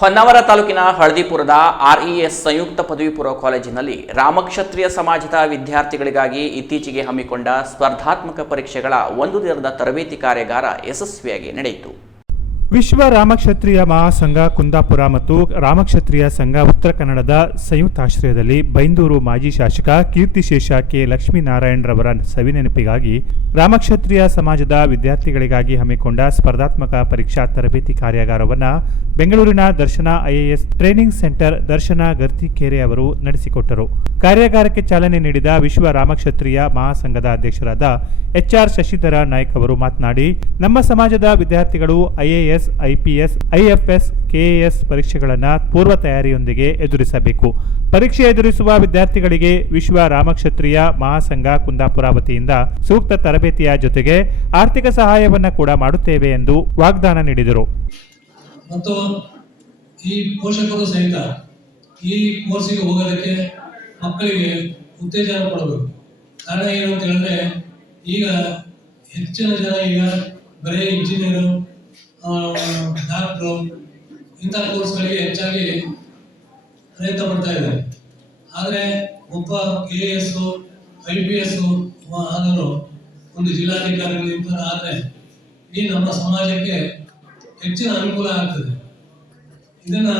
ಹೊನ್ನಾವರ ತಾಲೂಕಿನ ಹಳದಿಪುರದ ಆರ್ಇಎಸ್ ಸಂಯುಕ್ತ ಪದವಿ ಪೂರ್ವ ಕಾಲೇಜಿನಲ್ಲಿ ರಾಮಕ್ಷತ್ರಿಯ ಸಮಾಜದ ವಿದ್ಯಾರ್ಥಿಗಳಿಗಾಗಿ ಇತ್ತೀಚೆಗೆ ಹಮ್ಮಿಕೊಂಡ ಸ್ಪರ್ಧಾತ್ಮಕ ಪರೀಕ್ಷೆಗಳ ಒಂದು ದಿನದ ತರಬೇತಿ ಕಾರ್ಯಾಗಾರ ಯಶಸ್ವಿಯಾಗಿ ನಡೆಯಿತು. ವಿಶ್ವ ರಾಮಕ್ಷತ್ರಿಯ ಮಹಾಸಂಘ ಕುಂದಾಪುರ ಮತ್ತು ರಾಮಕ್ಷತ್ರಿಯ ಸಂಘ ಉತ್ತರ ಕನ್ನಡದ ಸಂಯುಕ್ತಾಶ್ರಯದಲ್ಲಿ ಬೈಂದೂರು ಮಾಜಿ ಶಾಸಕ ಕೀರ್ತಿಶೇಷ ಕೆ ಲಕ್ಷ್ಮೀನಾರಾಯಣರವರ ಸವಿನೆನಪಿಗಾಗಿ ರಾಮಕ್ಷತ್ರಿಯ ಸಮಾಜದ ವಿದ್ಯಾರ್ಥಿಗಳಿಗಾಗಿ ಹಮ್ಮಿಕೊಂಡ ಸ್ಪರ್ಧಾತ್ಮಕ ಪರೀಕ್ಷಾ ತರಬೇತಿ ಕಾರ್ಯಾಗಾರವನ್ನು ಬೆಂಗಳೂರಿನ ದರ್ಶನ ಐಎಎಸ್ ಟ್ರೈನಿಂಗ್ ಸೆಂಟರ್ ದರ್ಶನ ಗರ್ತಿಕೆರೆ ಅವರು ನಡೆಸಿಕೊಟ್ಟರು. ಕಾರ್ಯಾಗಾರಕ್ಕೆ ಚಾಲನೆ ನೀಡಿದ ವಿಶ್ವ ರಾಮಕ್ಷತ್ರಿಯ ಮಹಾಸಂಘದ ಅಧ್ಯಕ್ಷರಾದ HR ಶಶಿಧರ ನಾಯ್ಕ್ ಅವರು ಮಾತನಾಡಿ, ನಮ್ಮ ಸಮಾಜದ ವಿದ್ಯಾರ್ಥಿಗಳು IAS, IPS, IFS, KAS ಪರೀಕ್ಷೆಗಳನ್ನು ಪೂರ್ವ ತಯಾರಿಯೊಂದಿಗೆ ಎದುರಿಸಬೇಕು. ಪರೀಕ್ಷೆ ಎದುರಿಸುವ ವಿದ್ಯಾರ್ಥಿಗಳಿಗೆ ವಿಶ್ವ ರಾಮಕ್ಷತ್ರಿಯ ಮಹಾಸಂಘ ಕುಂದಾಪುರ ವತಿಯಿಂದ ಸೂಕ್ತ ತರಬೇತಿಯ ಜೊತೆಗೆ ಆರ್ಥಿಕ ಸಹಾಯವನ್ನು ಕೂಡ ಮಾಡುತ್ತೇವೆ ಎಂದು ವಾಗ್ದಾನ ನೀಡಿದರು. ಮತ್ತು ಈ ಪೋಷಕರು ಸಹಿತ ಈ ಕೋರ್ಸಿಗೆ ಹೋಗೋದಕ್ಕೆ ಮಕ್ಕಳಿಗೆ ಉತ್ತೇಜನ ಕೊಡಬೇಕು. ಕಾರಣ ಏನು ಅಂತ ಹೇಳಿದ್ರೆ, ಈಗ ಹೆಚ್ಚಿನ ಜನ ಈಗ ಬರೀ ಇಂಜಿನಿಯರು, ಡಾಕ್ಟ್ರು ಇಂಥ ಕೋರ್ಸ್ಗಳಿಗೆ ಹೆಚ್ಚಾಗಿ ಪ್ರಯತ್ನ ಪಡ್ತಾ ಇದ್ದಾರೆ. ಆದರೆ ಒಬ್ಬ KAS, IPS ಆದರೂ ಒಂದು ಜಿಲ್ಲಾಧಿಕಾರಿಗಳಿಂದ ಆದರೆ ಈ ನಮ್ಮ ಸಮಾಜಕ್ಕೆ ಹೆಚ್ಚಿನ ಅನುಕೂಲ ಆಗ್ತದೆ. ಇದನ್ನ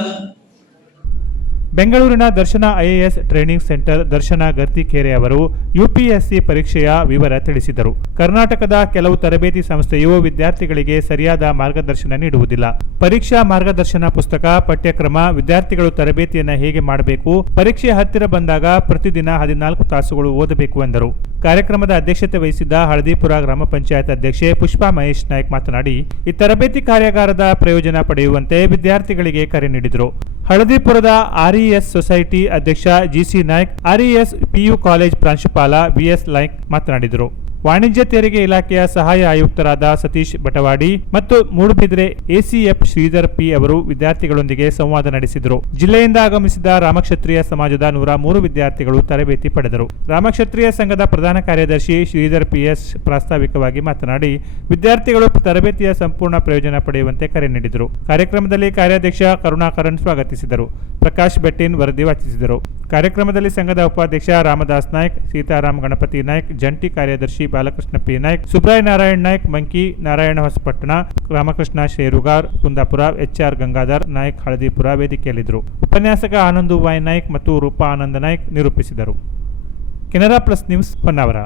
ಬೆಂಗಳೂರಿನ ದರ್ಶನ ಐಎಎಸ್ ಟ್ರೈನಿಂಗ್ ಸೆಂಟರ್ ದರ್ಶನ ಗರ್ತಿಕೆರೆ ಅವರು UPSC ಪರೀಕ್ಷೆಯ ವಿವರ ತಿಳಿಸಿದರು. ಕರ್ನಾಟಕದ ಕೆಲವು ತರಬೇತಿ ಸಂಸ್ಥೆಯು ವಿದ್ಯಾರ್ಥಿಗಳಿಗೆ ಸರಿಯಾದ ಮಾರ್ಗದರ್ಶನ ನೀಡುವುದಿಲ್ಲ. ಪರೀಕ್ಷಾ ಮಾರ್ಗದರ್ಶನ ಪುಸ್ತಕ, ಪಠ್ಯಕ್ರಮ, ವಿದ್ಯಾರ್ಥಿಗಳು ತರಬೇತಿಯನ್ನು ಹೇಗೆ ಮಾಡಬೇಕು, ಪರೀಕ್ಷೆ ಹತ್ತಿರ ಬಂದಾಗ ಪ್ರತಿದಿನ 14 ತಾಸುಗಳು ಓದಬೇಕು ಎಂದರು. ಕಾರ್ಯಕ್ರಮದ ಅಧ್ಯಕ್ಷತೆ ವಹಿಸಿದ್ದ ಹಳದಿಪುರ ಗ್ರಾಮ ಪಂಚಾಯತ್ ಅಧ್ಯಕ್ಷೆ ಪುಷ್ಪಾ ಮಹೇಶ್ ನಾಯ್ಕ್ ಮಾತನಾಡಿ, ಈ ತರಬೇತಿ ಕಾರ್ಯಾಗಾರದ ಪ್ರಯೋಜನ ಪಡೆಯುವಂತೆ ವಿದ್ಯಾರ್ಥಿಗಳಿಗೆ ಕರೆ ನೀಡಿದರು. ಹಳದಿಪುರದ RES ಸೊಸೈಟಿ ಅಧ್ಯಕ್ಷ GC Naik, RES PU college ಪ್ರಾಂಶುಪಾಲ BS ನಾಯ್ಕ್ ಮಾತನಾಡಿದರು. ವಾಣಿಜ್ಯ ತೆರಿಗೆ ಇಲಾಖೆಯ ಸಹಾಯ ಆಯುಕ್ತರಾದ ಸತೀಶ್ ಬಟವಾಡಿ ಮತ್ತು ಮೂಡುಬಿದ್ರೆ ACF ಶ್ರೀಧರ್ P ಅವರು ವಿದ್ಯಾರ್ಥಿಗಳೊಂದಿಗೆ ಸಂವಾದ ನಡೆಸಿದರು. ಜಿಲ್ಲೆಯಿಂದ ಆಗಮಿಸಿದ ರಾಮಕ್ಷತ್ರಿಯ ಸಮಾಜದ 103 ವಿದ್ಯಾರ್ಥಿಗಳು ತರಬೇತಿ ಪಡೆದರು. ರಾಮಕ್ಷತ್ರಿಯ ಸಂಘದ ಪ್ರಧಾನ ಕಾರ್ಯದರ್ಶಿ ಶ್ರೀಧರ್ PS ಪ್ರಾಸ್ತಾವಿಕವಾಗಿ ಮಾತನಾಡಿ, ವಿದ್ಯಾರ್ಥಿಗಳು ತರಬೇತಿಯ ಸಂಪೂರ್ಣ ಪ್ರಯೋಜನ ಪಡೆಯುವಂತೆ ಕರೆ ನೀಡಿದರು. ಕಾರ್ಯಕ್ರಮದಲ್ಲಿ ಕಾರ್ಯಾಧ್ಯಕ್ಷ ಕರುಣಾಕರನ್ ಸ್ವಾಗತಿಸಿದರು. ಪ್ರಕಾಶ್ ಬೆಟ್ಟಿನ್ ವರದಿ ವಾಚಿಸಿದರು. ಕಾರ್ಯಕ್ರಮದಲ್ಲಿ ಸಂಘದ ಉಪಾಧ್ಯಕ್ಷ ರಾಮದಾಸ್ ನಾಯ್ಕ್, ಸೀತಾರಾಮ್ ಗಣಪತಿ ನಾಯ್ಕ್, ಜಂಟಿ ಕಾರ್ಯದರ್ಶಿ ಬಾಲಕೃಷ್ಣ P ನಾಯ್ಕ್, ಸುಬ್ರಾಯ್ ನಾರಾಯಣ್ ನಾಯ್ಕ್, ಮಂಕಿ ನಾರಾಯಣ ಹೊಸಪಟ್ಟಣ, ರಾಮಕೃಷ್ಣ ಶೇರುಗಾರ್ ಕುಂದಾಪುರ, HR ಗಂಗಾಧರ್ ನಾಯ್ಕ್ ಹಳದಿಪುರ ವೇದಿಕೆಯಲ್ಲಿದ್ದರು. ಉಪನ್ಯಾಸಕ ಆನಂದು Y ನಾಯ್ಕ್ ಮತ್ತು ರೂಪಾ ಆನಂದ ನಾಯ್ಕ್ ನಿರೂಪಿಸಿದರು. Canara plus news Honnavar.